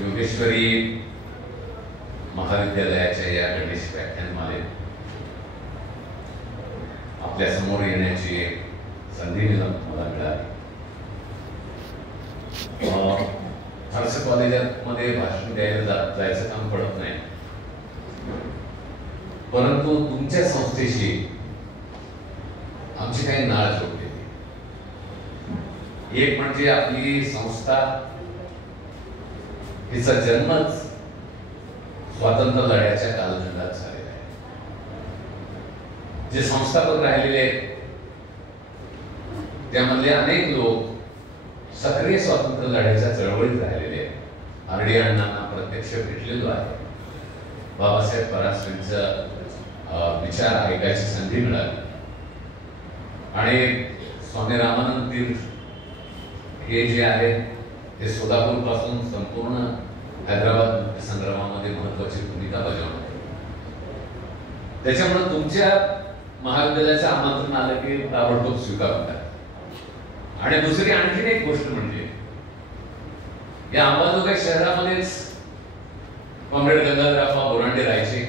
योगेश्वरी महाविद्यालयाच्या या गणेश व्याख्यानमालेत आपल्या समोर येण्याची संधी मला मिळाली. फारसं कॉलेजामध्ये भाषण द्यायला जायचं काम पडत नाही, परंतु तुमच्या संस्थेशी आमची काही नाळ जोडलेली. एक म्हणजे आपली संस्था, तिचा जन्मच स्वातंत्र्य लढ्याच्या कालखंडात झालेला आहे. जे संस्थापक राहिलेले आहेत त्यामधले अनेक लोक सक्रिय स्वातंत्र्य लढ्याच्या चळवळीत राहिलेले आहेत. आर.डी. अण्णांना प्रत्यक्ष भेटलेलो आहे. बाबासाहेब परांजपेंचा विचार ऐकायची संधी मिळाली आणि स्वामी रामानंद तीर्थ हे जे आहेत ते सोलापूर पासून संपूर्ण हैदराबाद मुक्ती संग्रामामध्ये महत्वाची भूमिका बजावतात. त्याच्यामुळे तुमच्या महाविद्यालयाचं आमंत्रण आलं की ताबडतोब स्वीकारतात. आणि दुसरी आणखीन एक गोष्ट म्हणजे या अंबाजोगाई शहरामध्येच कॉम्रेड गंगाधरप्पा बोरांडे राहायचे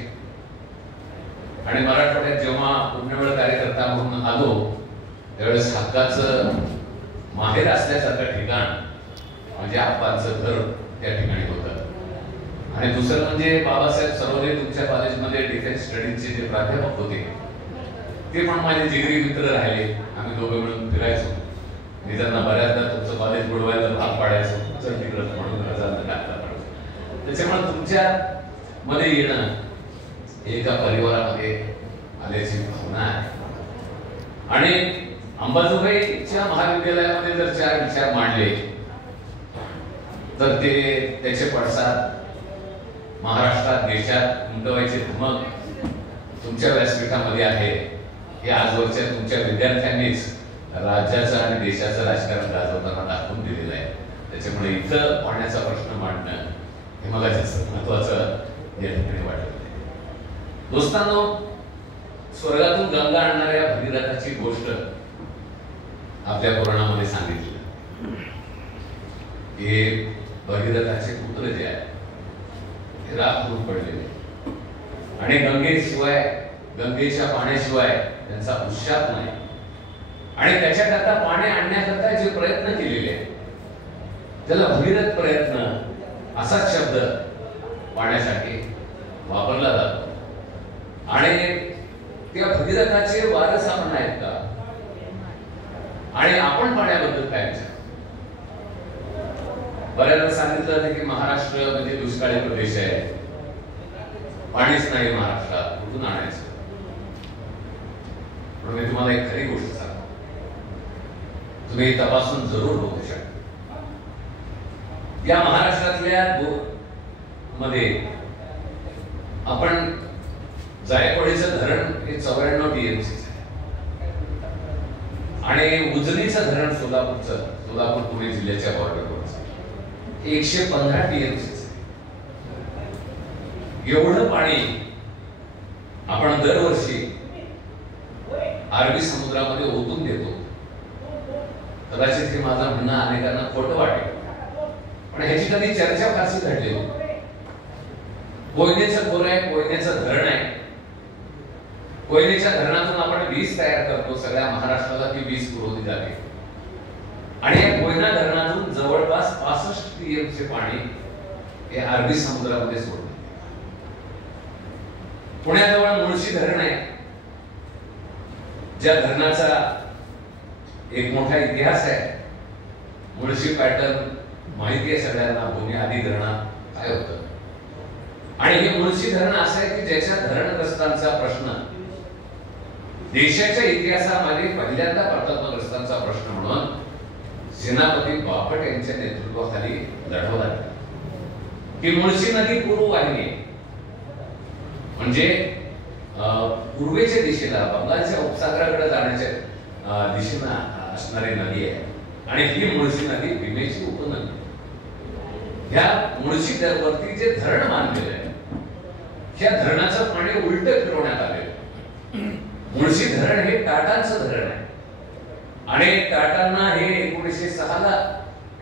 आणि मराठवाड्यात जेव्हा पुण्यवेळ कार्यकर्ता म्हणून आलो त्यावेळेस हक्काचं माहेर असल्यासारखं ठिकाण म्हणजे आप्पांचं घर त्या ठिकाणी होतं. आणि दुसरं म्हणजे बाबासाहेब सरवदे तुमच्या कॉलेजमध्ये डिफेन्स स्टडीजचे जे प्राध्यापक होते ते पण माझे जिगरी मित्र राहिले. आम्ही दोघं मिळून फिरायचो. मी त्यांना बऱ्याचदा तुमचं कॉलेज बुडवायला भाग पाडायचो, चल तिकडं म्हणून टाकता. त्याच्यामुळे तुमच्या मध्ये येणं एका परिवारामध्ये आल्याची भावना आहे. आणि अंबाजोगाईच्या महाविद्यालयामध्ये जर चार विचार मांडले तर ते त्याचे पडसाद महाराष्ट्रात देशात उमटवायचे धमक तुमच्या व्यासपीठामध्ये आहे. हे आजवरच्या तुमच्या विद्यार्थ्यांनीच राज्याचं आणि देशाचं राजकारण गाजवताना दाखवून दिलेलं आहे. त्याच्यामुळे इथं पाण्याचा प्रश्न मांडणं हे मला जास्त महत्वाचं या ठिकाणी वाटत नाही. दोस्तांनो, स्वर्गातून गंगा आणणाऱ्या भगीरथाची गोष्ट आपल्या पुराणामध्ये सांगितली. हे भगीरथाचे पुत्र जे आहेत ते राख होऊन पडलेले आणि गंगेशिवाय, गंगेच्या पाण्याशिवाय त्यांचा उशात नाही. आणि त्याच्याकरता पाणी आणण्याकरता जे प्रयत्न केलेले आहेत त्याला भगीरथ प्रयत्न असाच शब्द पाण्यासाठी वापरला जातो. आणि त्या भगीरथाचे वारस आपण आहेत का? आणि आपण पाण्याबद्दल काय विचार? बऱ्याचदा सांगितलं जातं की महाराष्ट्र म्हणजे दुष्काळी प्रदेश आहे, पाणीच नाही महाराष्ट्रात, कुठून आणायचं? पण मी तुम्हाला एक खरी गोष्ट सांगतो, तुम्ही तपासून जरूर बघू शकता. या महाराष्ट्रातल्या मध्ये आपण जायकवाडीचं धरण हे 94 टीएमसी आणि उजनीचं धरण सोलापूरचं, सोलापूर पुणे जिल्ह्याच्या बॉर्डरवरचं 115 टीएमसी. एवढं पाणी आपण दरवर्षी अरबी समुद्रामध्ये ओतून देतो. कदाचित हे माझं म्हणणं अनेकांना खोटं वाटेल, पण ह्याची कधी चर्चा फारशी घडली नाही. कोयनेचं खोरं आहे, कोयनेचं धरण आहे. कोयनेच्या धरणातून आपण वीज तयार करतो, सगळ्या महाराष्ट्राला ती वीज पुरवली जाते. आणि या कोयना धरणातून जवळपास 65 टीएमचे पाणी हे अरबी समुद्रामध्ये सोडते. पुण्याजवळ मुळशी धरण आहे, ज्या धरणाचा एक मोठा इतिहास आहे. मुळशी पॅटर्न माहिती आहे सगळ्यांना, बुनियादी धरणात काय होतं. आणि हे मुळशी धरण असं आहे की ज्याच्या धरणग्रस्तांचा प्रश्न देशाच्या इतिहासामध्ये पहिल्यांदा प्रकल्पग्रस्तांचा प्रश्न म्हणून सेनापती बापट यांच्या नेतृत्वाखाली लढवला गेला. ही मुळशी नदी पूर्ववाहिनी म्हणजे पूर्वेच्या दिशेला बंगालच्या उपसागराकडे जाण्याच्या दिशेला असणारी नदी आहे. आणि ही मुळशी नदी भीमेची उपनदी. ह्या मुळशी वरती जे धरण बांधलेलं आहे त्या धरणाचं पाणी उलट फिरवण्यात आलेलं. मुळशी धरण हे टाटांचं धरण आहे आणि टाटांना हे 1906 ला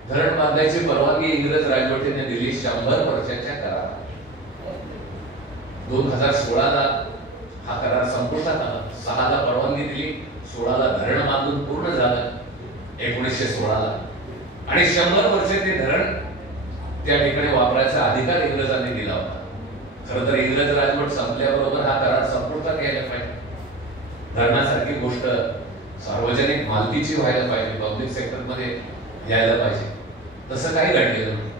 धरण बांधायची परवानगी इंग्रज राजवटीने दिली 100 वर्षाच्या करारात. 2016ला हा करार संपुष्टात आला. 6ला परवानगी दिली, 16ला धरण बांधून पूर्ण झालं 1916ला. आणि 100 वर्षे ते धरण त्या ठिकाणी वापरायचा अधिकार इंग्रजांनी दिला होता. खरं तर इंग्रज राजवट संपल्याबरोबर हा करार संपुष्टात यायला पाहिजे. धरणासारखी गोष्ट सार्वजनिक मालकीची व्हायला पाहिजे, पब्लिक सेक्टर मध्ये यायला पाहिजे. तसं काही घडलेलं नाही.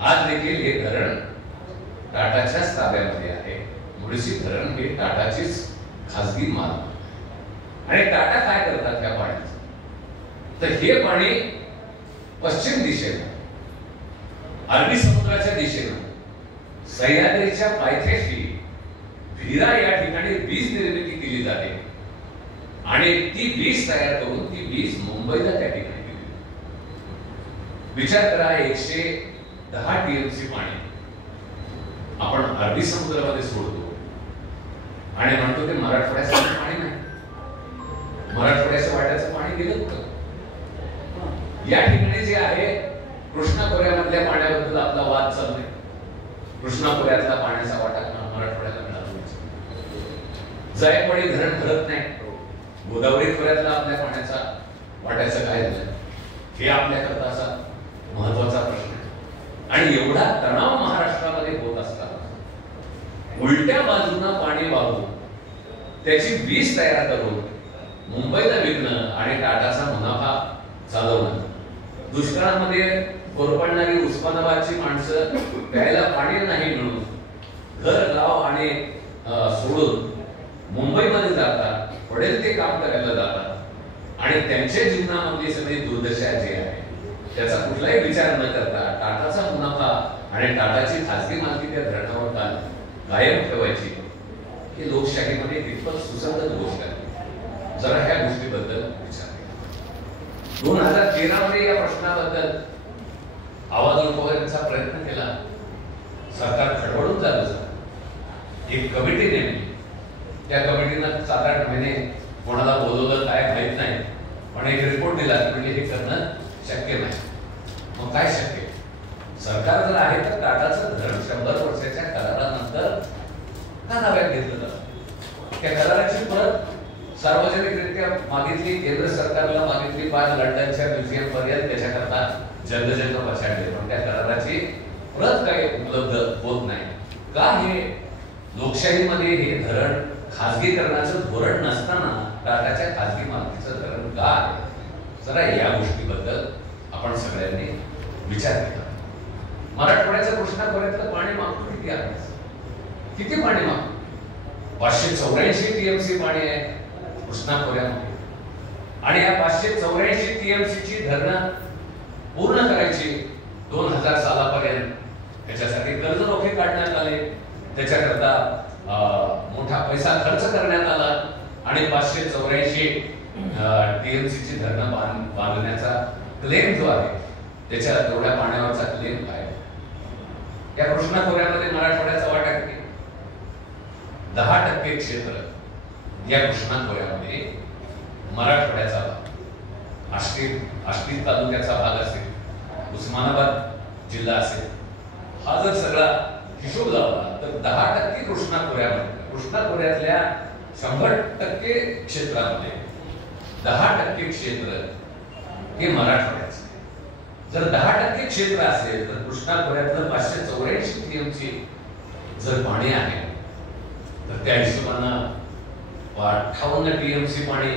आज देखील हे धरण टाटाच्याच ताब्यामध्ये आहे. मुळशी धरण हे टाटाचीच खासगी मालमत्ता. आणि टाटा काय करतात त्या पाण्याचं, तर हे पाणी पश्चिम दिशेला अरबी समुद्राच्या दिशेला सह्याद्रीच्या पायथ्याशी भिरा या ठिकाणी वीज निर्मिती केली जाते. आणि ती वीज तयार करून ती वीज मुंबईला त्या ठिकाणी दिली. विचार करा, 110 टीएमसी पाणी आपण अरबी समुद्रामध्ये सोडतो आणि म्हणतो ते मराठवाड्याचं पाणी नाही. मराठवाड्याच्या वाट्याचं पाणी गेलं होतं. या ठिकाणी जे आहे कृष्णा खोऱ्यामधल्या पाण्याबद्दल आपला वाद चाललाय. कृष्णा खोऱ्यातला पाण्याचा वाटा मराठवाड्याला मिळाला. जायकवाडी धरण भरत नाही. गोदावरी खोऱ्यातला आपल्या पाण्याचा वाट्याचं काय झालं, हे आपल्याकरता असा महत्वाचा प्रश्न आहे. आणि एवढा तणाव महाराष्ट्रामध्ये होत असताना उलट्या बाजूनं पाणी वाहून त्याची वीज तयार करून मुंबईला विकणं आणि टाटाचा मुनाफा चालवणं. दुष्काळामध्ये कोरपडणारी उस्मानाबादची माणसं प्यायला पाणी नाही मिळून घर गाव आणि सोडून मुंबईमध्ये जातात, पडेल ते काम करायला जातात. आणि त्यांच्या जीवनामधली सगळी दुर्दशा जी आहे त्याचा कुठलाही विचार न करता टाटाचा मुनाफा आणि टाटाची खासगी मालकी त्या धरणावर कायम ठेवायची, ही लोकशाहीमध्ये कितपत सुसंगत गोष्ट आहे. जरा ह्या गोष्टीबद्दल विचार. 2013 मध्ये या प्रश्नाबद्दल आवाज उठवण्याचा प्रयत्न केला. सरकार खडबडून झालं. एक कमिटी नेमली. त्या कमिटीनं 7-8 महिने कोणाला बोलवलं काय माहित नाही, पण एक रिपोर्ट दिला म्हणजे हे करणं शक्य नाही. मग काय शक्य? सरकार जर आहे तर टाटाचं धरण 100 वर्षाच्या करारानंतर का ताब्यात घेतलं जातं? त्या कराराची परत सार्वजनिकरित्या मागितली, केंद्र सरकारला मागितली, 5 लंडनच्या म्युझियम पर्यंत त्याच्याकरता जंगजंग पछाडले, पण त्या कराराची प्रत काही उपलब्ध होत नाही. का? हे लोकशाहीमध्ये हे धरण खासगीकरणाचं धोरण नसताना टाटाच्या खासगी मालकीचं धरण का आहे? जरा या गोष्टीबद्दल आपण सगळ्यांनी विचार केला. मराठवाड्याच्या कृष्णा खोऱ्यातलं पाणी मागतो किती आहे? किती पाणी मागतो? 584 टीएमसी पाणी आहे कृष्णा खोऱ्यामध्ये. आणि या 584 टीएमसी ची धरणं पूर्ण करायची 2000 सालापर्यंत. त्याच्यासाठी कर्जरोखे काढण्यात आले, त्याच्याकरता मोठा पैसा खर्च करण्यात आला आणि 584 टीएमसी ची धरणं बांधण्याचा क्लेम जो आहे, त्याच्या तेवढ्या पाण्यावरचा क्लेम काय? या कृष्णा खोऱ्यामध्ये मराठवाड्याचा वाटा किती? 10% क्षेत्र या कृष्णा खोऱ्यामध्ये मराठवाड्याचा भाग, आष्टी तालुक्याचा भाग असेल, उस्मानाबाद जिल्हा असेल, हा जर सगळा हिशोब लावला तर 10% कृष्णा खोऱ्यामध्ये, कृष्णा खोऱ्यातल्या 100% क्षेत्रामध्ये 10% क्षेत्र हे मराठवाड्याचं. जर 10% क्षेत्र असेल तर कृष्णा खोऱ्यातलं 584 टीएमसी जर पाणी आहे तर त्या हिशोबानं 58 टीएमसी पाणी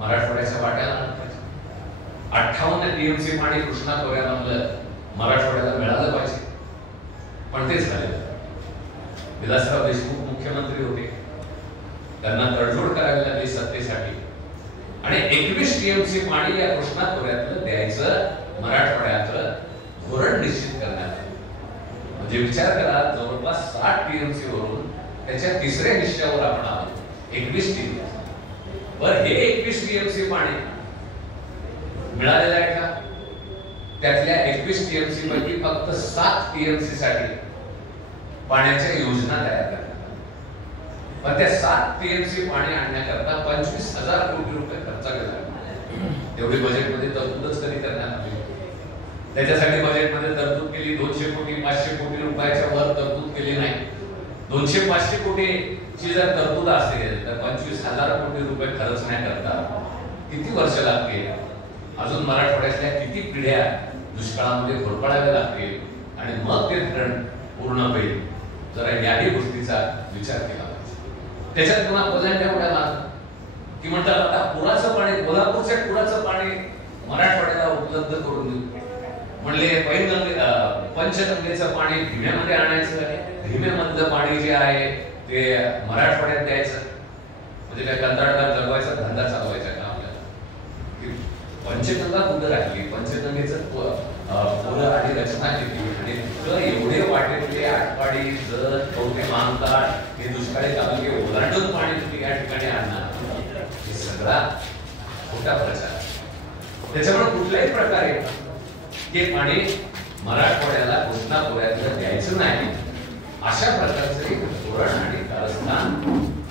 मराठवाड्याच्या वाट्याला आलं पाहिजे. 58 टीएमसी पाणी कृष्णा खोऱ्यामधलं मराठवाड्याला मिळालं पाहिजे. पण तेच झालं. विलासराव देशमुख मुख्यमंत्री होते, त्यांना तडजोड करावी लागली सत्तेसाठी आणि 21 टीएमसी पाणी या कृष्णा खोऱ्यातलं द्यायचं मराठवाड्यातलं धोरण निश्चित करण्यात आलं. म्हणजे विचार करा, जवळपास 60 टीएमसी वरून त्याच्या तिसऱ्या हिश्श्यावर आपण आलो 21 टीएमसी. बरं, हे 21 टीएमसी पाणी मिळालेलं आहे का? त्यातल्या 21 टीएमसी पैकी फक्त 7 टीएमसी साठी पाण्याच्या योजना तयार करतात. पण त्या 7 टीएमसी पाणी आणण्याकरता 25,000 कोटी रुपये खर्च केला. तेवढी बजेटमध्ये तरतूदच कधी करण्यात आली. त्याच्यासाठी बजेटमध्ये तरतूद केली 200 कोटी 500 कोटी रुपयाच्या वर तरतूद केली नाही. 200-500 कोटीची जर तरतूद असेल तर 25,000 कोटी रुपये खर्च नाही करता किती वर्ष लागतील? अजून मराठवाड्यातल्या किती पिढ्या दुष्काळामध्ये घोरपडाव्या लागतील आणि मग ते धरण पूर्ण होईल? जरा याही गोष्टीचा विचार केला पाहिजे. त्याच्यात पुन्हा कोल्ह्यांच्या उड्याला की म्हणतात आता पुराचं पाणी, कोल्हापूरच्या पुराचं पाणी मराठवाड्याला उपलब्ध करून देऊ. म्हणले पंचगंगेचं पाणी भीम्यामध्ये आणायचं, भीम्यामधलं पाणी जे आहे ते मराठवाड्यात द्यायचं. म्हणजे काय कंत्राटदार जगवायचा धंदा चालवायचा का आपल्याला? पंचगंगा कुठं राहिली? पंचगंगेचं पुरं आणि रचना केली आणि तिथं एवढे वाटेतले आटपाडी जर कवठे महांकाळ हे दुष्काळी तालुके ओलांडून पाणी तुम्ही या ठिकाणी आणणार, हे सगळा खोटा प्रचार. त्याच्यामुळे कुठल्याही प्रकारे हे पाणी मराठवाड्याला कृष्णा खोऱ्यातलं द्यायचं नाही अशा प्रकारचं एक धोरण आणि कारस्थान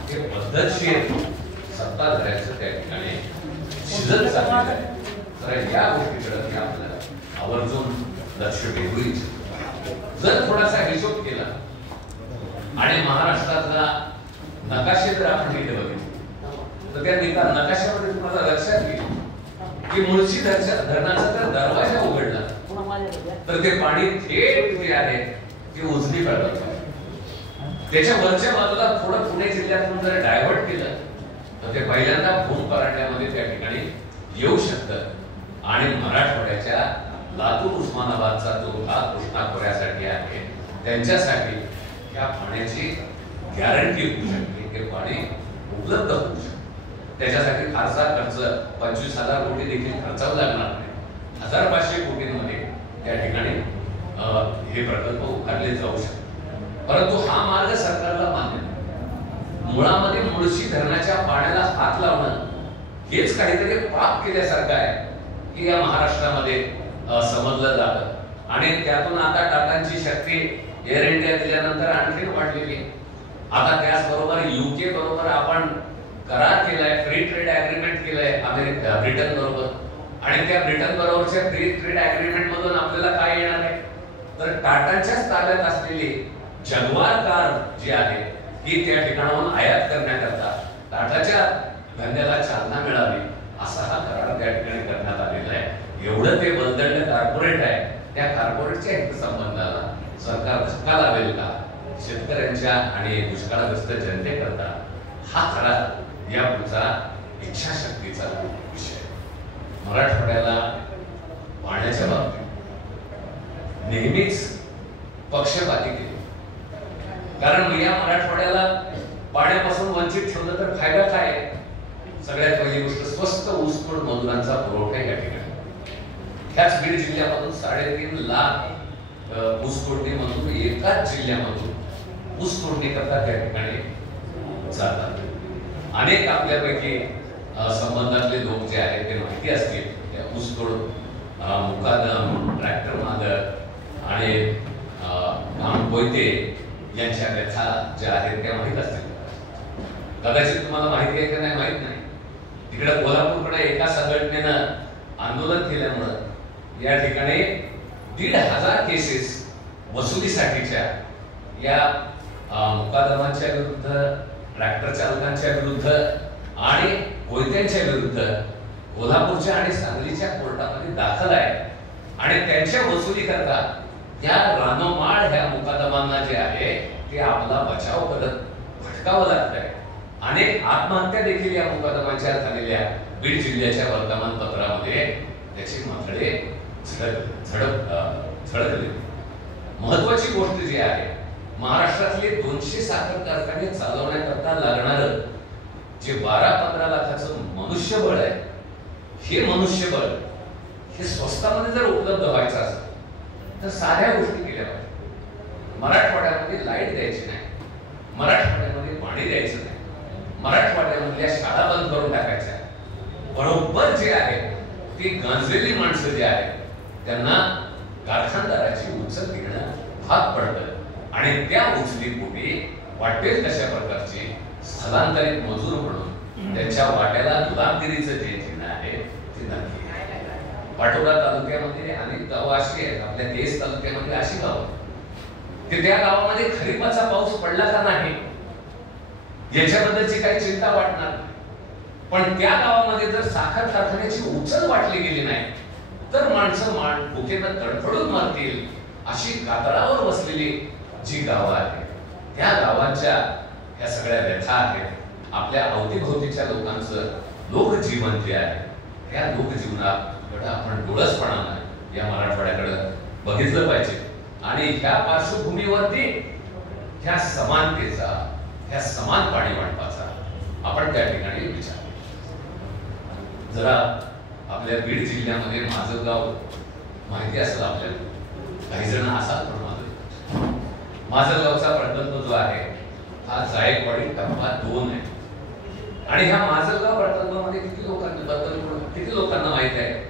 हे पद्धतशीर सत्ताधाऱ्यांचं त्या ठिकाणी शिजत चाललेलं आहे. तर या गोष्टीकडे मी आपल्याला आवर्जून लक्ष वेधू इच्छितो. जर थोडासा हिशोब केला आणि महाराष्ट्रातला नकाशे जर आपण इथे बघितले तर त्या नकाशामध्ये तुम्हाला लक्षात येईल की मुळशी धरणाचा जर दरवाजा उघडला तर ते पाणी थेट जे आहे ते उजनी पडतं. त्याच्या वरच्या बाजूला थोडं पुणे जिल्ह्यातून जर डायव्हर्ट केलं तर ते पहिल्यांदा भूम पराठ्यामध्ये त्या ठिकाणी येऊ शकतं आणि मराठवाड्याच्या लातूर उस्मानाबादचा जो भाग कृष्णा खोऱ्यासाठी आहे त्यांच्यासाठी या पाण्याची गॅरंटी होऊ शकते, हे पाणी उपलब्ध होऊ शकते. त्याच्यासाठी फारसा खर्च 25,000 कोटी देखील खर्चावा लागणार नाही. 1,500 कोटींमध्ये त्या ठिकाणी हे प्रकल्प उभारले जाऊ शकतात. परंतु हा मार्ग सरकारला मान्य नाही. मुळामध्ये मुळशी धरणाच्या पाण्याला हात लावणं हेच काहीतरी पाप केल्यासारखं आहे की या महाराष्ट्रामध्ये समजलं जातं आणि त्यातून आता टाटांची शक्ती एअर इंडिया दिल्यानंतर आणखीन वाढलेली. आता त्याचबरोबर युके बरोबर आपण करार केलाय, फ्री ट्रेड अग्रीमेंट केलाय ब्रिटन बरोबर आणि त्या ब्रिटन बरोबरच्या फ्री ट्रेड अग्रीमेंट मधून आपल्याला काय येणार आहे तर टाटांच्याच ताब्यात असलेली जगवार कार जी आहे ही त्या ठिकाणाहून आयात करण्याकरता टाटाच्या धंद्याला चालना मिळावी असा हा करार त्या ठिकाणी करण्यात आलेला आहे. एवढं ते बलदंड कॉर्पोरेट आहे, त्या कॉर्पोरेटच्या हितसंबंधाला सरकार धक्का लावेल का? शेतकऱ्यांच्या आणि दुष्काळग्रस्त जनतेकरता हा खरा या पुढचा इच्छाशक्तीचा विषय. मराठवाड्याला पाण्याच्या बाबतीत नेहमीच पक्षपाती केले, कारण या मराठवाड्याला पाण्यापासून वंचित ठेवलं तर फायदा काय? सगळ्यात पहिली गोष्ट स्वस्त ऊसतोड मजुरांचा पुरवठा या ठिकाणी. ह्याच बीड जिल्ह्यामधून 3.5 लाख ऊसतोडणी मजूर एकाच जिल्ह्यामधून ऊसतोडणी करता त्या ठिकाणी जातात. अनेक आपल्यापैकी संबंधातले लोक जे आहेत ते माहिती असतील त्या ऊसतोड मुकादम, ट्रॅक्टर मालक आणि कोयते यांच्या व्यथा ज्या आहेत त्या माहीत असतील. कदाचित तुम्हाला माहिती आहे की नाही माहित नाही, तिकडे कोल्हापूरकडे एका संघटनेनं आंदोलन केल्यामुळं या ठिकाणी 1,500 केसेस वसुलीसाठीच्या या मुकादमांच्या विरुद्ध, ट्रॅक्टर चालकांच्या विरुद्ध आणि कोयत्यांच्या विरुद्ध कोल्हापूरच्या आणि सांगलीच्या कोर्टामध्ये दाखल आहे आणि त्यांच्या वसुली करता या रानोमाळ ह्या मुकादमांना जे आहे ते आपला बचाव करत भटकावं लागतंय. अनेक आत्महत्या देखील या मुकादमाच्या झालेल्या बीड जिल्ह्याच्या वर्तमानपत्रामध्ये त्याची माथळे झळकले. महत्वाची गोष्ट जी आहे, महाराष्ट्रातले 200 साखर कारखाने चालवण्याकरता लागणार जे 12-15 लाखाचं मनुष्यबळ आहे, हे मनुष्यबळ हे स्वस्तामध्ये जर उपलब्ध व्हायचं असेल तर साऱ्या गोष्टी केल्या पाहिजे. मराठवाड्यामध्ये लाईट द्यायची नाही, मराठवाड्यामध्ये पाणी द्यायचं नाही, मराठवाड्यामधल्या शाळा बंद करून टाकायच्या. बरोबर जे आहे ती गांजलेली माणसं जे आहेत त्यांना कारखानदाराची उचल घेणं भाग पडतं आणि त्या उचलीपोटी वाटेल तशा प्रकारची स्थलांतरित मजूर म्हणून त्यांच्या वाट्याला गुलामगिरीचं जे चिन्ह आहे ते नक्की. पाटोदा तालुक्यामध्ये अनेक गावं अशी आहेत, आपल्या देश तालुक्यामध्ये अशी गावं की त्या गावामध्ये खरीपाचा पाऊस पडला का नाही याच्याबद्दलची काही चिंता वाटणार नाही, पण त्या गावामध्ये जर साखर कारखान्याची उचल वाटली गेली नाही तर माणसं भुकेनं तडफडून मरतील अशी कातळावर बसलेली जी गावं आहेत त्या गावांच्या ह्या सगळ्या व्यथा आहेत. आपल्या अवतीभोवतीच्या लोकांचं लोकजीवन जे आहे त्या लोकजीवनाकडे आपण डोळसपणानं या मराठवाड्याकडे बघितलं पाहिजे आणि ह्या पार्श्वभूमीवरती ह्या समानतेचा, ह्या समान पाणी वाटपाचा आपण त्या ठिकाणी विचार जरा आपल्या बीड जिल्ह्यामध्ये माजलगाव माहिती असेल आपल्याला, काही जण असाल पण माजलगावचा प्रकल्प जो आहे हा जायकवाडी टप्पा 2 आहे आणि ह्या माजलगाव प्रकल्पामध्ये किती लोकांना माहित आहे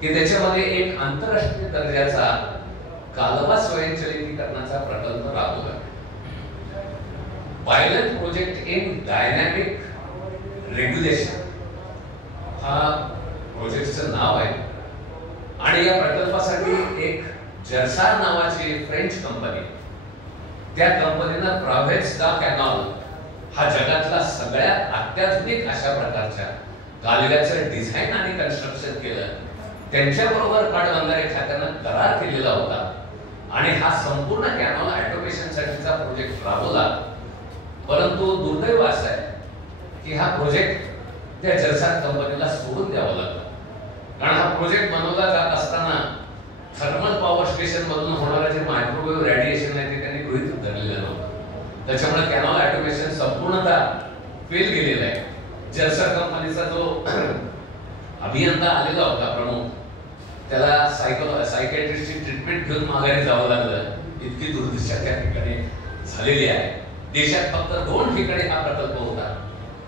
की त्याच्यामध्ये एक आंतरराष्ट्रीय दर्जाचा कालवा स्वयंचलितीकरणाचा प्रकल्प राबवला. Pilot project in dynamic regulation हा प्रोजेक्टचं नाव आहे आणि या प्रकल्पासाठी एक जर्सार नावाची फ्रेंच कंपनी, त्या कंपनीनं प्राव्हेट्स दा कॅनॉल हा जगातला सगळ्यात अत्याधुनिक अशा प्रकारच्या कालव्याचं डिझाईन आणि कन्स्ट्रक्शन केलं. त्यांच्याबरोबर पाटबंधारे खात्यानं करार केलेला होता आणि हा संपूर्ण कॅनॉल ऑटोमेशन साठीचा प्रोजेक्ट राबवला. परंतु दुर्दैव असं आहे की हा प्रोजेक्ट त्या जर्सार कंपनीला सोडून द्यावा लागला, कारण हा प्रोजेक्ट बनवला जात असताना थर्मल पॉवर स्टेशन मधून होणारा जे मायक्रोवेव्ह रेडिएशन आहे ते त्यांनी गृहीत धरलेलं नव्हतं. त्याच्यामुळे कॅनॉल ऑटोमेशन संपूर्णतः फेल गेलेला आहे. जर्सर कंपनीचा जो अभियंता आलेला होता प्रमुख, त्याला सायकॅट्रिस्टची ट्रीटमेंट घेऊन माघारी जावं लागलं. इतकी दुर्दशा त्या ठिकाणी झालेली आहे. देशात फक्त 2 ठिकाणी हा प्रकल्प होता.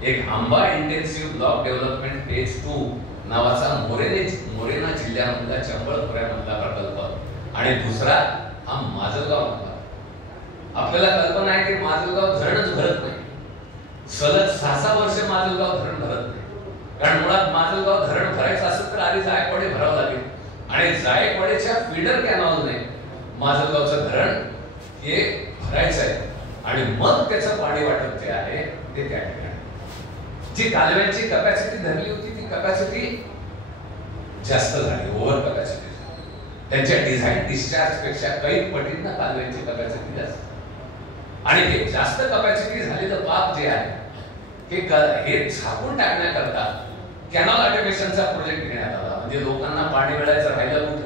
एक आंबा इंटेन्सिव्ह ब्लॉक डेव्हलपमेंट फेज 2 नावाचा मोरेना जिल्ह्यामधला चंबळ खोऱ्यामधला प्रकल्प आणि दुसरा हा माजलगाव मधला. आपल्याला कल्पना आहे की माजलगाव धरणच भरत नाही. सलग 6 वर्ष माजलगाव धरण भरत नाही, कारण मुळात माजलगाव धरण भरायचं असेल तर आधी जायकवाडी भरावं लागेल आणि जायकवाडीच्या फीडर कॅनॉलने माजलगावचं धरण हे भरायचं आहे आणि मग त्याचं पाणी वाटप जे आहे ते त्या ठिकाणी जी कालव्यांची कॅपॅसिटी धरली होती ती कॅपॅसिटी जास्त झाली, ओव्हर कॅपॅसिटी. त्यांच्या डिझाईन डिस्चार्ज पेक्षा काही पटींना कालव्यांची कॅपॅसिटी जास्त आणि हे जास्त कॅपॅसिटी झालेलं पाप जे आहे हे झाकून टाकण्याकरता कॅनॉल ऑटोमेशनचा प्रोजेक्ट घेण्यात आला. म्हणजे लोकांना पाणी मिळायचं राहिलं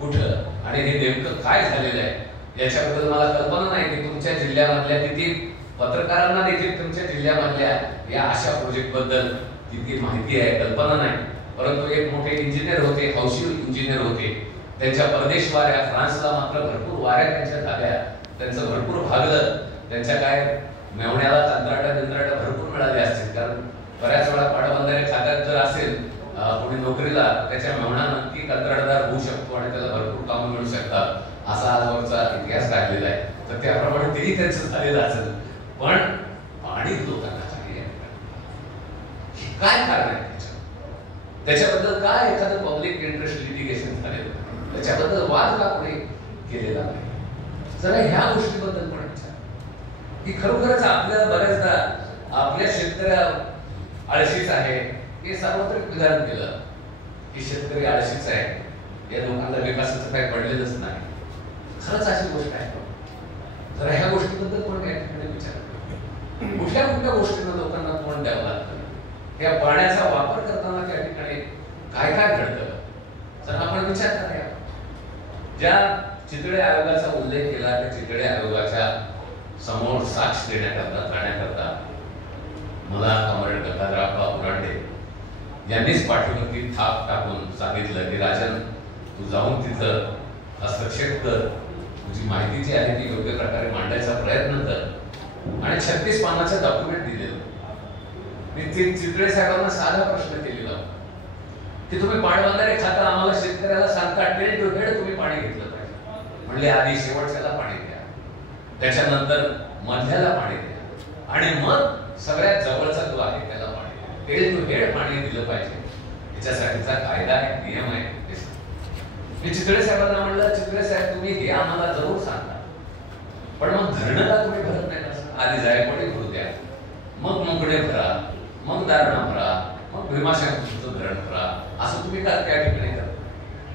कुठं आणि हे नेमकं काय झालेलं आहे याच्याबद्दल मला कल्पना नाही की तुमच्या जिल्ह्यामधल्या किती पत्रकारांना देखील तुमच्या जिल्ह्यामधल्या या अशा प्रोजेक्ट बद्दल किती माहिती आहे कल्पना नाही. परंतु एक मोठे इंजिनियर होते, हौशी इंजिनियर होते. त्यांच्या परदेश वाऱ्या, फ्रान्सला मात्र भरपूर वाऱ्या त्यांच्या झाल्या, त्यांचं भरपूर भागलं. त्यांच्या काय मेवण्याला कंत्राटा भरपूर मिळाले असतील, कारण बऱ्याच वेळा पाटबंधारे खात्यात जर असेल कोणी नोकरीला त्याच्या मेवणा नक्की कंत्राटदार होऊ शकतो आणि त्याला भरपूर कामं मिळू शकतात असा आजवरचा इतिहास राहिलेला आहे. तर त्याप्रमाणे तेही त्यांचं झालेलं असेल. पण पाणी लोकांना काय कारण आहे त्याच्याबद्दल काय एखादं पब्लिक इंटरेस्ट लिटिगेशन झालेलं, त्याच्याबद्दल वाद का कोणी केलेला नाही. जरा ह्या गोष्टीबद्दल पण विचार की खरोखरच आपल्याला बऱ्याचदा आपल्या शेतकऱ्या आळशीच आहे हे सार्वत्रिक विधान केलं की शेतकरी आळशीच आहे, या लोकांना विकासाचं काही पडलेलंच नाही. खरंच अशी गोष्ट आहे. जरा ह्या गोष्टीबद्दल पण काही ठिकाणी विचार कुठल्या गोष्टींना लोकांना तोंड द्यावं लागतं. या पाण्याचा वापर करताना त्या ठिकाणी काय काय घडतं जर आपण विचार करूया. ज्या चितळे आयोगाचा उल्लेख केला त्या चितळे आयोगाच्या समोर साक्ष जाण्याकरता मला कॉम्रेड गंगाधरराव उरांडे यांनीच पाठीवरती थाप टाकून सांगितलं की राजन तू जाऊन तिथं हस्तक्षेप कर, तुझी माहिती जी आहे ती योग्य प्रकारे मांडायचा प्रयत्न कर आणि 36 पानाचं डॉक्युमेंट दिलेलं. मी चितळे साहेबांना साधा प्रश्न केलेला की तुम्ही पाटबंधारे खातं आम्हाला शेतकऱ्याला सांगता टेल टू हेड तुम्ही पाणी घेतलं पाहिजे. म्हणले आधी शेवटच्याला पाणी द्या, त्याच्यानंतर मधल्याला पाणी द्या आणि मग सगळ्यात जवळचा जो आहे त्याला पाणी द्या. टेल टू हेड पाणी दिलं पाहिजे. याच्यासाठीचा कायदा आहे, नियम आहे. मी चितळे साहेबांना म्हणलं, चितळे साहेब तुम्ही हे आम्हाला जरूर सांगा, पण मग धरणं का तुम्ही भरत नाही ना? आधी जायकवाडी भरू द्या, मग मुंगडे भरा, मग दारणा भरा, मग भीमाशंकरचं धरण भरा, असं तुम्ही का त्या ठिकाणी करा?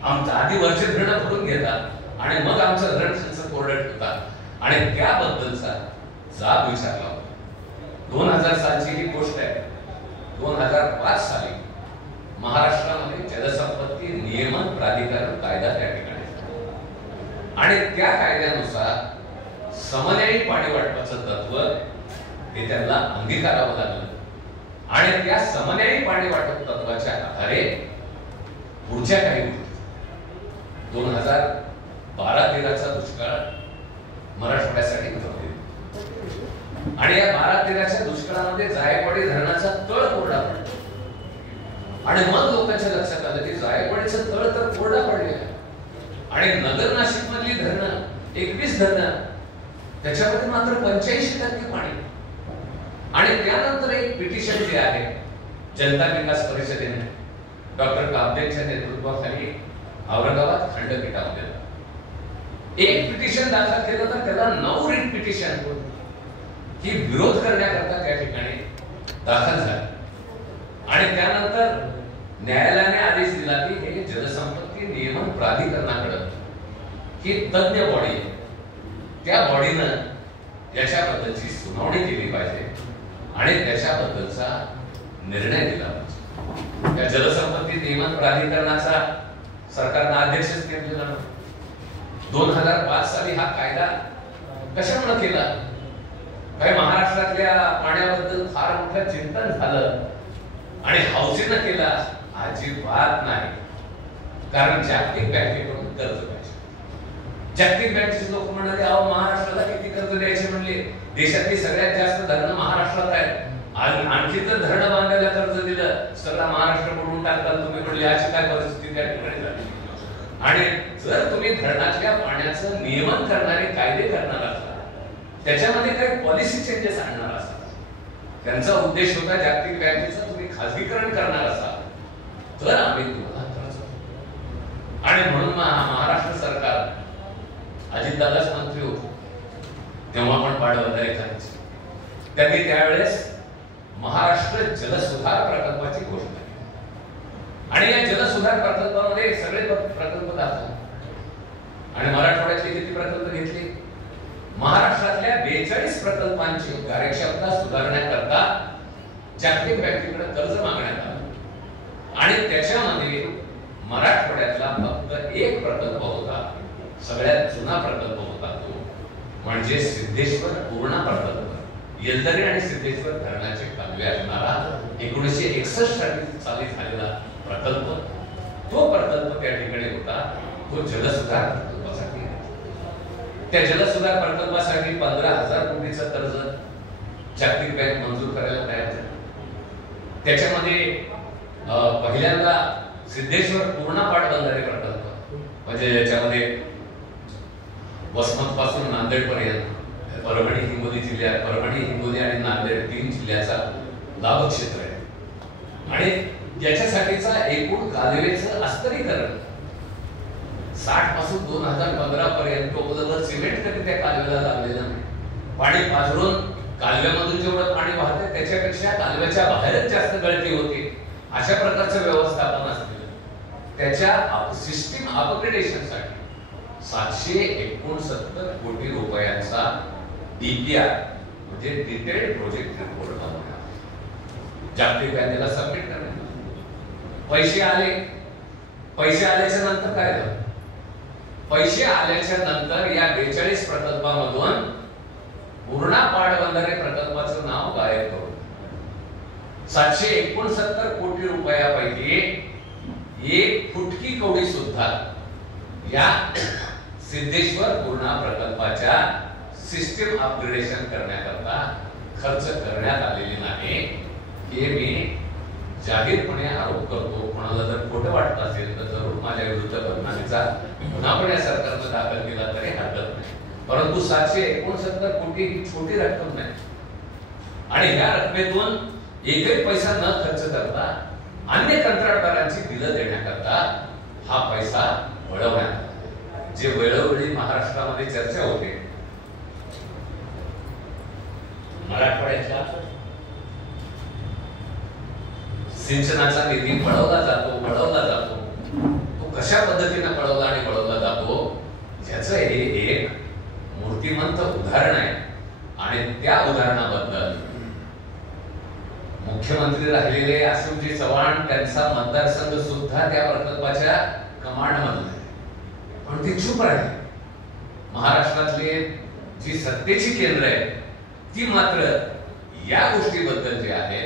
आमचं आधी वरचे धरण भरून घेतात आणि मग आमचं धरण त्यांचं कोरडं ठेवतात आणि त्याबद्दलचा जाब विचारला होता. 2000 सालची ही गोष्ट आहे. 2005 साली महाराष्ट्रामध्ये जलसंपत्ती नियमन प्राधिकरण कायदा त्या ठिकाणी आणि त्या कायद्यानुसार समन्यायी पाणी वाटपाचं तत्व हे त्यांना अंगीकारावं लागलं आणि त्या समन्यायी पाणी वाटप तत्वाच्या आधारे पुढच्या काही गोष्टी 2012-13चा दुष्काळ मराठवाड्यासाठी होते आणि या 12-13च्या दुष्काळामध्ये जायकवाडी धरणाचा तळ कोरडा पडला आणि मग लोकांच्या लक्षात आलं की जायकवाडीचं तळ तर कोरडा पडलेला आणि नगर नाशिक मधली धरणं 21 धरणं त्याच्यामध्ये मात्र 85% पाणी. आणि त्यानंतर एक पिटिशन जे आहे जनता विकास परिषदेने डॉक्टर काब्देच्या नेतृत्वाखाली औरंगाबाद खंडपीठामध्ये एक पिटिशन दाखल केलं तर त्याला 9 रिट पिटिशन ही विरोध करण्याकरता त्या ठिकाणी दाखल झाले आणि त्यानंतर न्यायालयाने आदेश दिला की हे जलसंपत्ती नियमन प्राधिकरणाकडे ही तज्ञ बॉडी आहे, त्या बॉडीनं याच्याबद्दलची सुनावणी केली पाहिजे आणि त्याच्याबद्दलचा निर्णय दिला पाहिजे. त्या जलसंपत्ती नियमन प्राधिकरणाचा सरकारनं अध्यक्षच नेमलेला. 2005 साली हा कायदा कशामुळे केला? काही महाराष्ट्रातल्या पाण्याबद्दल फार मोठं चिंतन झालं आणि हौसेनं केला? अजिबात नाही. कारण जागतिक बँकेकडून कर्ज पाहिजे. जागतिक बँकेचे लोक म्हणाले अहो महाराष्ट्राला किती कर्ज द्यायचे म्हणले, देशातली सगळ्यात जास्त धरणं महाराष्ट्रात आहेत आणि आणखी जर धरणं बांधायला कर्ज दिलं सगळा महाराष्ट्र बुडवून टाकताल तुम्ही म्हणले. अशी काय परिस्थिती त्या ठिकाणी झाली. आणि जर तुम्ही धरणातल्या पाण्याचं नियमन करणारे कायदे करणार असाल, त्याच्यामध्ये काही पॉलिसी चेंजेस आणणार असाल, त्यांचा उद्देश होता जागतिक बँकेचं तुम्ही खासगीकरण करणार असाल तर आम्ही तुम्हाला त्रास देऊ. आणि म्हणून महाराष्ट्र सरकार अजितदादाच मंत्री होते तेव्हा पण पाटबंधारे करायचे. त्यांनी त्यावेळेस महाराष्ट्र जलसुधार प्रकल्पाची घोषणा केली आणि या जलसुधार प्रकल्पामध्ये सगळे प्रकल्प दाखल आणि मराठवाड्यातले किती प्रकल्प घेतले? महाराष्ट्रातल्या 42 प्रकल्पांची कार्यक्षमता सुधारण्याकरता जागतिक बँकेकडे कर्ज मागण्यात आलं आणि त्याच्यामध्ये मराठवाड्यातला फक्त एक प्रकल्प होता, सगळ्यात जुना प्रकल्प होता तो म्हणजे सिद्धेश्वर पूर्णा प्रकल्प. येलदरी आणि सिद्धेश्वर धरणाचे कालवे असणारा 1961 साली झालेला प्रकल्प. तो प्रकल्प त्या ठिकाणी होता. तो जलसुधार प्रकल्पासाठी. त्या जलसुधार प्रकल्पासाठी 15,000 कोटीचं कर्ज जागतिक बँक मंजूर करायला तयार झाली. त्याच्यामध्ये पहिल्यांदा सिद्धेश्वर पूर्णा पाटबंधारे प्रकल्प म्हणजे याच्यामध्ये वसमत पासून नांदेड पर्यंत परभणी हिंगोली जिल्ह्यात, परभणी हिंगोली आणि नांदेड 3 जिल्ह्याचा लाभ क्षेत्र आहे आणि याच्यासाठीचा एकूण कालवेचं अस्तरीकरण 60 पासून 2015 पर्यंत टोकदार सिमेंट कधी त्या कालव्याला लागलेलं नाही. पाणी पाझरून कालव्यामधून जेवढं पाणी वाहते त्याच्यापेक्षा कालव्याच्या बाहेरच जास्त गळती होती. अशा प्रकारचं व्यवस्थापन असलेलं त्याच्या सिस्टीम अपग्रेडेशनसाठी 769 कोटी रुपयांचा DPR म्हणजे डिटेल्ड प्रोजेक्ट रिपोर्ट बनवला. जागतिक बँकेला सबमिट करण्यात पैसे आले. पैसे आल्याच्या नंतर काय झालं? पैसे आल्याच्या नंतर या 42 प्रकल्पामधून पूर्णा पाटबंधारे प्रकल्पाचं नाव गायब करून 769 कोटी रुपयापैकी एक फुटकी कवडी सुद्धा या सिद्धेश्वर पूर्णा प्रकल्पाच्या सिस्टीम अपग्रेडेशन करण्याकरता खर्च करण्यात आलेली नाही. हे मी जाहीरपणे आरोप करतो. कोणाला जर खोटं वाटत असेल तर जरूर माझ्या विरुद्ध बदनामीचा गुन्हा पण या सरकारनं दाखल केला तरी हरकत नाही. परंतु 769 कोटी ही छोटी रक्कम नाही आणि या रकमेतून एकही पैसा न खर्च करता अन्य कंत्राटदारांची बिलं देण्याकरता हा पैसा वळवण्यात, जे वेळोवेळी महाराष्ट्रामध्ये चर्चा होते, मराठवाड्याच्या सिंचनाचा निधी पळवला जातो, तो कशा पद्धतीने पळवला आणि वळवला जातो याचं हे एक मूर्तिमंत उदाहरण आहे. आणि त्या उदाहरणाबद्दल मुख्यमंत्री राहिलेले अशोकजी चव्हाण त्यांचा मतदारसंघ सुद्धा त्या प्रकल्पाच्या कमांड मध्ये, पण ते चूप राहिले. महाराष्ट्रातले जी सत्तेची केंद्र आहे ती मात्र या गोष्टीबद्दल जे आहे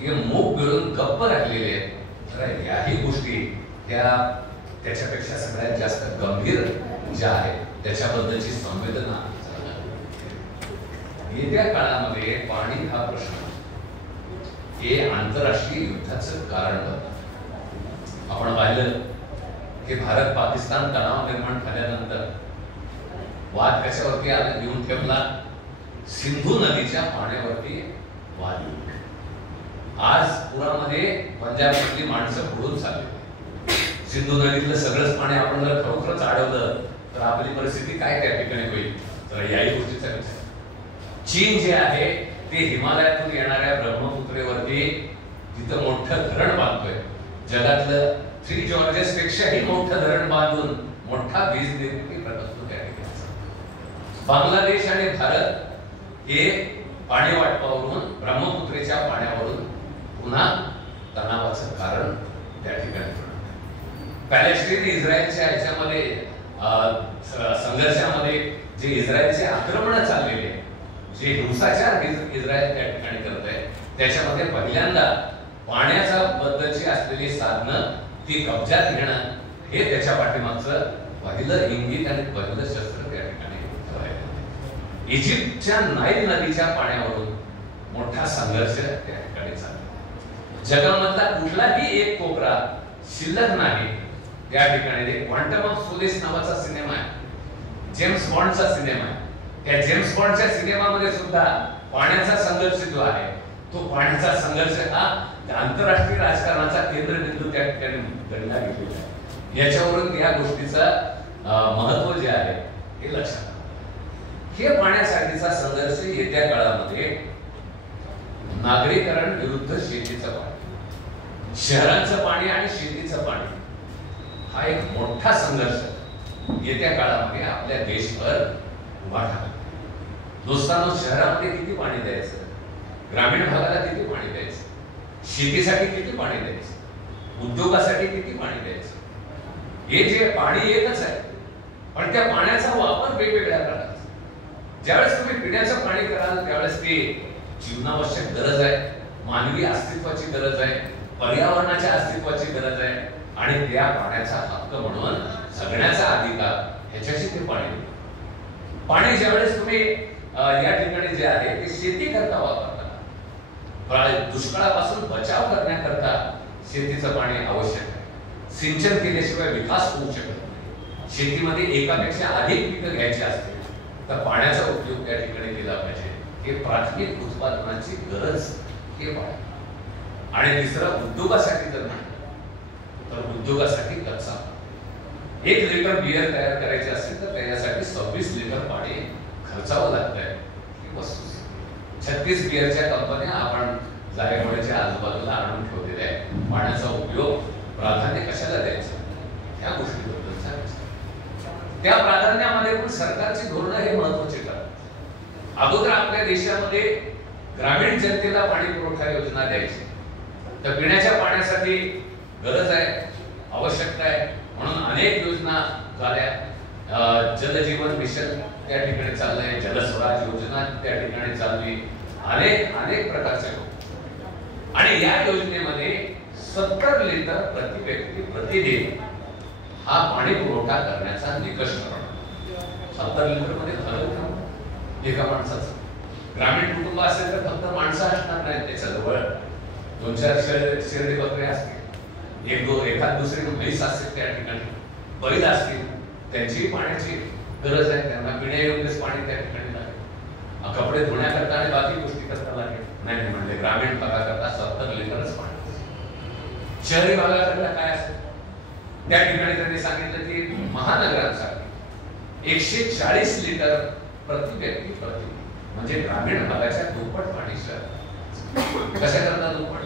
हे मूग गिळून गप्प राहिलेले आहेत. तर याही गोष्टी त्याच्यापेक्षा सगळ्यात जास्त गंभीर ज्या आहेत त्याच्याबद्दलची संवेदना. येत्या काळामध्ये पाणी हा प्रश्न हे आंतरराष्ट्रीय युद्धाचं कारण बनतं. आपण पाहिलं की भारत पाकिस्तान तणाव निर्माण झाल्यानंतर वाद कशावरती येऊन ठेवला, सिंधू नदीच्या पाण्यावरती वाद. आज पुरामध्ये पंजाबमधली माणसं बुडून चालली. सिंधू नदीतलं सगळंच पाणी आपण जर खरोखरच अडवलं तर आपली परिस्थिती काय त्या ठिकाणी होईल. तर याही गोष्टीचा विचार चीन जे आहे ते हिमालयातून येणाऱ्या ब्रह्मपुत्रेवरती तिथं मोठं धरण बांधतोय. जगातलं 3 जॉर्जेस पेक्षाही मोठं धरण बांधून मोठा वीज निर्मिती प्रकल्प त्या ठिकाणी. बांगलादेश आणि भारत हे पाणी वाटपावरून ब्रह्मपुत्रेच्या पाण्यावरून पुन्हा तणावाचं कारण त्या ठिकाणी. पॅलेस्टाईन इस्रायलच्या ह्याच्यामध्ये संघर्षामध्ये जे इस्रायलचे आक्रमण चाललेले, जे हिंसाचार इस्रायल त्या ठिकाणी करत आहे, त्याच्यामध्ये पहिल्यांदा पाण्याच्या बद्दलची असलेली साधनं ती कब्जात घेणं हे त्याच्या पाठीमागचं पहिलं इंगित आणि पहिलं शस्त्र त्या ठिकाणी ठेवायचं. इजिप्तच्या नाईल नदीच्या पाण्यावरून मोठा संघर्ष त्या ठिकाणी चालला. जगामधला कुठलाही एक कोपरा शिल्लक नाही त्या ठिकाणी. क्वांटम ऑफ सोलिस नावाचा सिनेमा आहे, जेम्स बॉन्डचा सिनेमा आहे. त्या जेम्स बॉन्डच्या सिनेमामध्ये सुद्धा पाण्याचा संघर्ष जो आहे तो पाण्याचा संघर्ष हा आंतरराष्ट्रीय राजकारणाचा केंद्रबिंदू त्या ठिकाणी गणला गेलेला आहे. याच्यावरून या गोष्टीचं महत्व जे आहे हे लक्षात. हे पाण्यासाठीचा संघर्ष येत्या काळामध्ये नागरीकरण विरुद्ध शेतीचं पाणी, शहरांचं पाणी आणि शेतीचं पाणी हा एक मोठा संघर्ष येत्या काळामध्ये आपल्या देशभर उभा ठाकला. दोस्तांनो, शहरामध्ये किती पाणी द्यायचं, ग्रामीण भागाला किती पाणी द्यायचं, शेतीसाठी किती पाणी द्यायचं, उद्योगासाठी किती पाणी द्यायचं, हे जे पाणी एकच आहे पण त्या पाण्याचा वापर वेगवेगळ्या करायचा. ज्यावेळेस तुम्ही पिण्याचं पाणी कराल त्यावेळेस ते जीवनावश्यक गरज आहे, मानवी अस्तित्वाची गरज आहे, पर्यावरणाच्या अस्तित्वाची गरज आहे आणि त्या पाण्याचा हक्क म्हणून जगण्याचा अधिकार ह्याच्याशी ते पाणी. पाणी ज्यावेळेस तुम्ही या ठिकाणी जे आहे ते शेती करता वापरता, दुष्काळापासून बचाव करण्याकरता शेतीचं पाणी आवश्यक आहे. सिंचन केल्याशिवाय विकास होऊ शकत नाही. शेतीमध्ये एकापेक्षा अधिक पिकं घ्यायची असतील तर पाण्याचा उपयोग त्या ठिकाणी केला पाहिजे. हे प्राथमिक उत्पादनाची गरज हे पाणी. आणि तिसरं, उद्योगासाठी जर नाही तर उद्योगासाठी कच्चा. 1 लिटर बियर तयार करायची असेल तर त्याच्यासाठी 26 लिटर पाणी खर्चावं लागतंय. ही वस्तू 36 बियरच्या कंपन्या आपण जायकवाडीच्या आजूबाजूला आणून ठेवलेल्या आहे. पाण्याचा उपयोग प्राधान्य कशाला द्यायचं त्या गोष्टीबद्दलचा विचार. त्या प्राधान्यामध्ये पण सरकारची धोरणं हे महत्वाचे ठरतात. अगोदर आपल्या देशामध्ये ग्रामीण जनतेला पाणी पुरवठा योजना द्यायची, तर पिण्याच्या पाण्यासाठी गरज आहे, आवश्यकता आहे म्हणून अनेक योजना झाल्या. जलजीवन मिशन त्या ठिकाणी चाललंय, जलस्वराज योजना त्या ठिकाणी चालली, अनेक प्रकारच्या. आणि या योजनेमध्ये 70 लिटर प्रति व्यक्ती प्रतिदिन हा पाणी पुरवठा करण्याचा निकष ठरवला. 70 लिटर मध्ये झालं एका माणसाचं. ग्रामीण कुटुंब असेल तर फक्त माणसं असणार नाहीत, त्याच्याजवळ 2-4 शेरडे बकरे असतील, एखाद दुसरी म्हैस असतील, त्या ठिकाणी बैल असतील, त्यांची पाण्याची गरज आहे. त्यांना पिण्यायोग्यच पाणी त्या ठिकाणी लागेल. कपडे धुण्याकरता आणि बाकी गोष्टी करता लागेल नाही म्हणजे ग्रामीण भागाकरता 70 लिटरच पाणी. शहरी भागाकरता काय असेल त्या ठिकाणी त्यांनी सांगितलं की महानगरांसाठी 140 लिटर प्रति व्यक्ती प्रति, म्हणजे ग्रामीण भागाच्या दुप्पट पाणी शहर. कशा करता दुप्पट?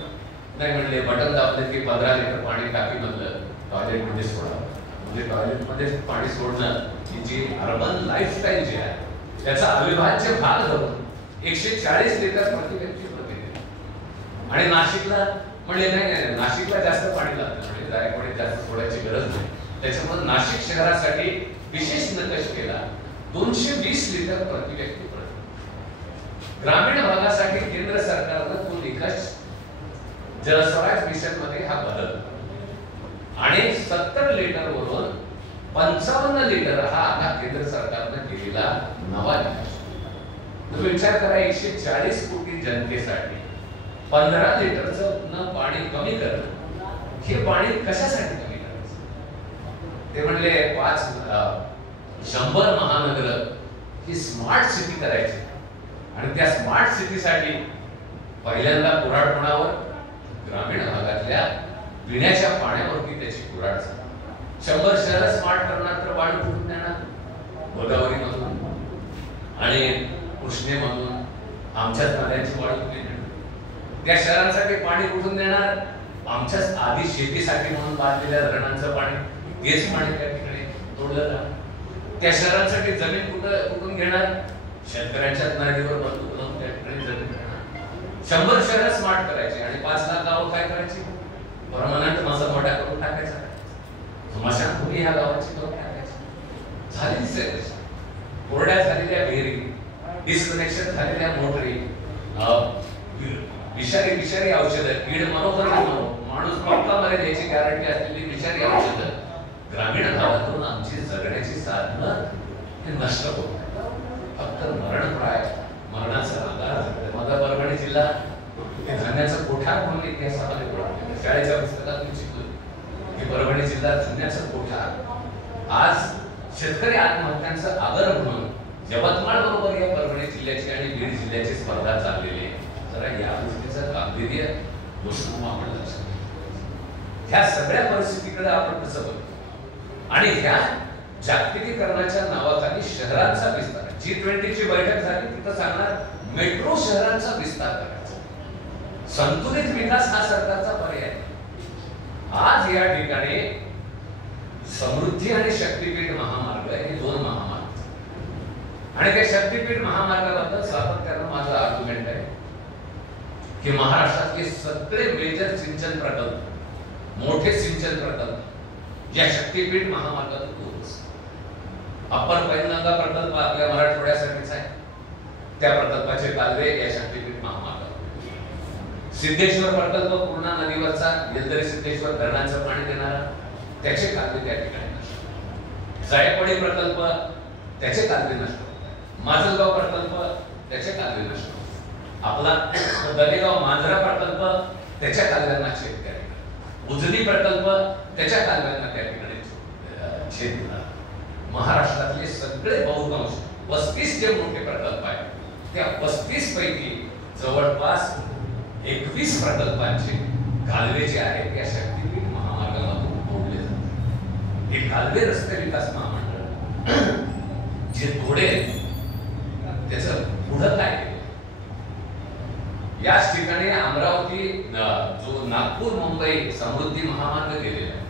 नाही म्हणले बटन दाबले की 15 लिटर पाणी टाकीमधलं टॉयलेटमध्ये सोडावं. म्हणजे टॉयलेटमध्ये पाणी सोडणं ही जी अर्बन लाईफस्टाईल जी आहे त्याचा अविभाज्य भाग धरून 140 लिटर प्रति व्यक्ती प्रति. आणि नाशिकला म्हणजे नाही नाशिकला जास्त पाणी लागतं, म्हणजे जायकवाडीत जास्त सोडायची गरज नाही. त्याच्यामुळे नाशिक शहरासाठी विशेष नकश केला 220 लिटर प्रति व्यक्ती प्रति. ग्रामीण भागासाठी केंद्र सरकारनं तो निकष जलस्वराज मिशन मध्ये हा बदल आणि 70 लिटर वरून 55 लिटर हा आता केंद्र सरकारनं केलेला नवा निकष. तुम्ही विचार करा 140 कोटी जनतेसाठी 15 लिटरचं पाणी कमी करणं, हे पाणी कशासाठी कमी करायचं? ते म्हणले 100 महानगर ही स्मार्ट सिटी करायची आणि त्या स्मार्ट सिटीसाठी पहिल्यांदा कुऱ्हाडपणावर ग्रामीण भागातल्या पिण्याच्या पाण्यावरती त्याची कुऱ्हाड झाली. 100 शहर स्मार्ट करणार तर पाणी कुठून देणार? गोदावरीमधून आणि कृष्णेमधून आमच्याच नद्यांची वाढ कुठे देणार? त्या शहरांसाठी पाणी कुठून देणार? आमच्याच आधी शेतीसाठी म्हणून बांधलेल्या धरणांचं पाणी, तेच पाणी त्या ठिकाणी तोडलं जाणार. त्या शहरांसाठी जमीन कुठून घेणार? शेतकऱ्यांच्याच नदीवर बंदूक लावून त्या ठिकाणी जमीन घेणार. 100 शहर स्मार्ट करायची आणि 5 लाख गावं काय करायची? परमनंट मसा मोठा करून टाकायचा. स्मशानभूमी ह्या गावाची करून टाकायची. झालीच आहे तशी. कोरड्या झालेल्या विहिरी, डिस्कनेक्शन झालेल्या मोटरी, विषारी औषधं, कीड मनोकर माणूस पक्का मरेल याची गॅरंटी असलेली विषारी औषधं ग्रामीण भागातून आमची जगण्याची साधनं हे नष्ट होत. फक्त मरणप्राय मरणाचा आधार माझा परभणी जिल्हा धान्याचं कोठार म्हणून इतिहासामध्ये पडतो. शाळेच्या पुस्तकात मी शिकलो की परभणी जिल्हा धान्याचं कोठार. आज शेतकरी आत्महत्यांचं आगर म्हणून यवतमाळ बरोबर या परभणी जिल्ह्याची आणि बीड जिल्ह्याची स्पर्धा चाललेली आहे. जरा या गोष्टीचं गांभीर्य गोष्ट आपण लक्षात घ्या. ह्या सगळ्या परिस्थितीकडे आपण कसं बघतो आणि ह्या जागतिकीकरणाच्या नावाखाली शहरांचा विस्तार, G20 ची बैठक झाली तिथं सांगणार मेट्रो शहरांचा विस्तार करायचा. संतुलित विकास हा सरकारचा पर्याय. आज या ठिकाणी समृद्धी आणि शक्तीपीठ महामार्ग हे 2 महामार्ग आणि त्या शक्तीपीठ महामार्गाबद्दल सातत्यानं माझं आर्ग्युमेंट आहे की महाराष्ट्रातले सगळे मेजर सिंचन प्रकल्प, मोठे सिंचन प्रकल्प या शक्तीपीठ महामार्गातून होत. अप्पर पैनगंगा प्रकल्प आपल्या मराठवाड्यासाठीच आहे. त्या प्रकल्पाचे कालवे या शक्तीपीठ महामार्गावर. सिद्धेश्वर प्रकल्प पूर्णा नदीवरचा येलदरी सिद्धेश्वर धरणाचं पाणी देणारा, त्याचे कालवे त्या ठिकाणी नष्ट. जायकवाडी प्रकल्प त्याचे कालवे नष्ट. माजलगाव प्रकल्प त्याचे कालवे नष्ट. आपला दलेगाव मांजरा प्रकल्प त्याच्या कालव्यांना छेद करेल. उजनी प्रकल्प त्याच्या कालव्यांना त्या ठिकाणी छेद देणार. महाराष्ट्रातले सगळे बहुतांश 35 जे मोठे प्रकल्प आहेत त्या 35 पैकी जवळपास 21 प्रकल्पांचे कालवे जे आहेत या शक्तीपीठ महामार्गामधून तोडले जातात. हे कालवे रस्ते विकास महामंडळ जे तोडे त्याचं पुढं काय केलं? याच ठिकाणी अमरावती जो नागपूर मुंबई समृद्धी महामार्ग गेलेला आहे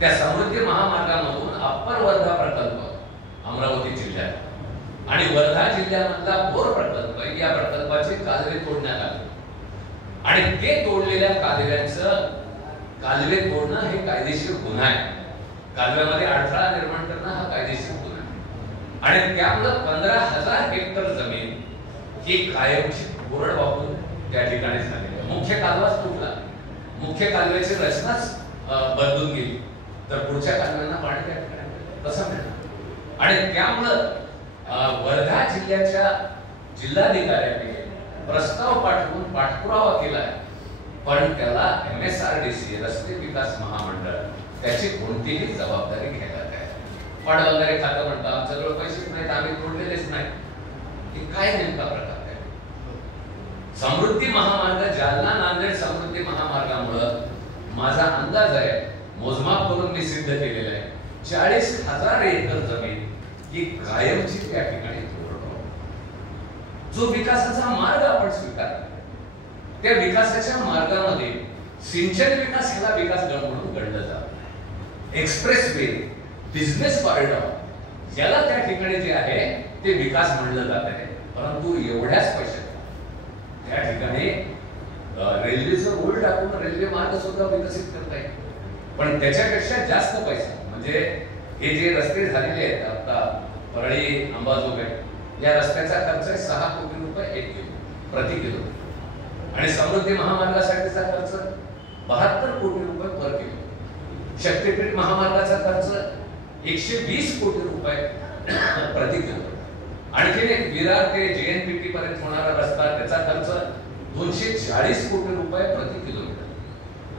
त्या समृद्धी महामार्गामधून अप्पर वर्धा प्रकल्प अमरावती जिल्ह्यात आणि वर्धा जिल्ह्यामधला बोर प्रकल्प या प्रकल्पाचे कालवे तोडण्यात आले आणि ते तोडलेल्या कालव्यांचं कालवे तोडणं हे कायदेशीर गुन्हा आहे. कालव्यामध्ये अडथळा निर्माण करणं हा कायदेशीर गुन्हा आहे आणि त्यामुळे 15,000 हेक्टर जमीन ही कायमची कोरडवाहू त्या ठिकाणी झालेली आहे. मुख्य कालवाच तुटला, मुख्य कालव्याची रचनाच बदलून गेली तर पुढच्या कालव्यांना पाणी त्या ठिकाणी कसं मिळणार? आणि त्यामुळं वर्धा जिल्ह्याच्या जिल्हाधिकाऱ्यांनी प्रस्ताव पाठवून पाठपुरावा केलाय पण त्याला MSRDC रस्ते विकास महामंडळ त्याची कोणतीही जबाबदारी घ्यायला तयार. पाटबंधारे खातं म्हणतात आमच्याजवळ पैसेच नाहीत, आम्ही तोडलेलेच नाही. हे काय नेमका प्रकार आहे? समृद्धी महामार्ग जालना नांदेड समृद्धी महामार्गामुळे माझा अंदाज आहे मोजमाप करून मी सिद्ध केलेलं आहे. 40,000 एकर जमीन ही कायमची त्या ठिकाणी जो विकासाचा मार्ग आपण स्वीकारला, त्या विकासाच्या मार्गामध्ये सिंचन विकास ह्याला विकास म्हणून गणलं जातं. एक्सप्रेस वे, बिझनेस कॉरिडॉर याला त्या ठिकाणी जे आहे ते विकास म्हणलं जात आहे. परंतु एवढ्याच पैशात त्या ठिकाणी रेल्वेचं रूळ टाकून रेल्वे मार्ग सुद्धा विकसित करता येईल. पण त्याच्यापेक्षा जास्त पैसा म्हणजे हे जे रस्ते झालेले आहेत आता परळी अंबाजोगाई, या रस्त्याचा खर्च आहे 6 कोटी रुपये 1 किलो प्रति किलो, आणि समृद्धी महामार्गासाठीचा खर्च 72 कोटी रुपये पर किलो. शक्तीपीठ महामार्गाचा खर्च 120 कोटी रुपये प्रति किलो. आणखी एक विरार ते JNPT पर्यंत होणारा रस्ता, त्याचा खर्च 240 कोटी रुपये प्रति किलोमीटर.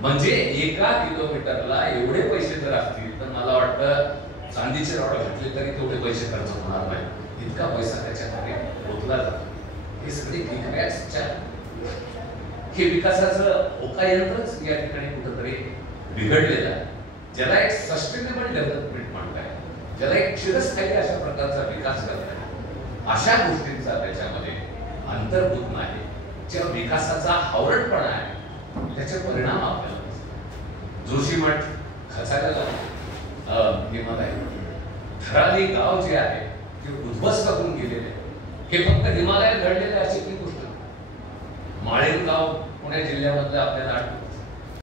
म्हणजे एका किलोमीटरला एवढे पैसे जर असतील तर मला वाटतं चांदीचे रॉड घेतले तरी तेवढे पैसे खर्च होणार नाही, इतका पैसा त्याच्यामध्ये ओतला जातो. हे सगळे किकबॅक्सच्या हे विकासाचं होकायंत्रच या ठिकाणी कुठेतरी बिघडलेलं आहे. ज्याला एक सस्टेनेबल डेव्हलपमेंट म्हणताय, ज्याला एक चिरस्थायी अशा प्रकारचा विकास करताय, अशा गोष्टींचा त्याच्यामध्ये अंतर्भूत नाही. ज्या विकासाचा हावरटपणा आहे त्याचे परिणाम आपल्याला जोशीमठ, खचागला, हिमालय, थराली गाव जे आहे ते उद्ध्वस्त होऊन गेलेले. हे फक्त हिमालयात घडलेले अशी ती गोष्ट. माळेगाव पुणे जिल्ह्यामधलं आपल्याला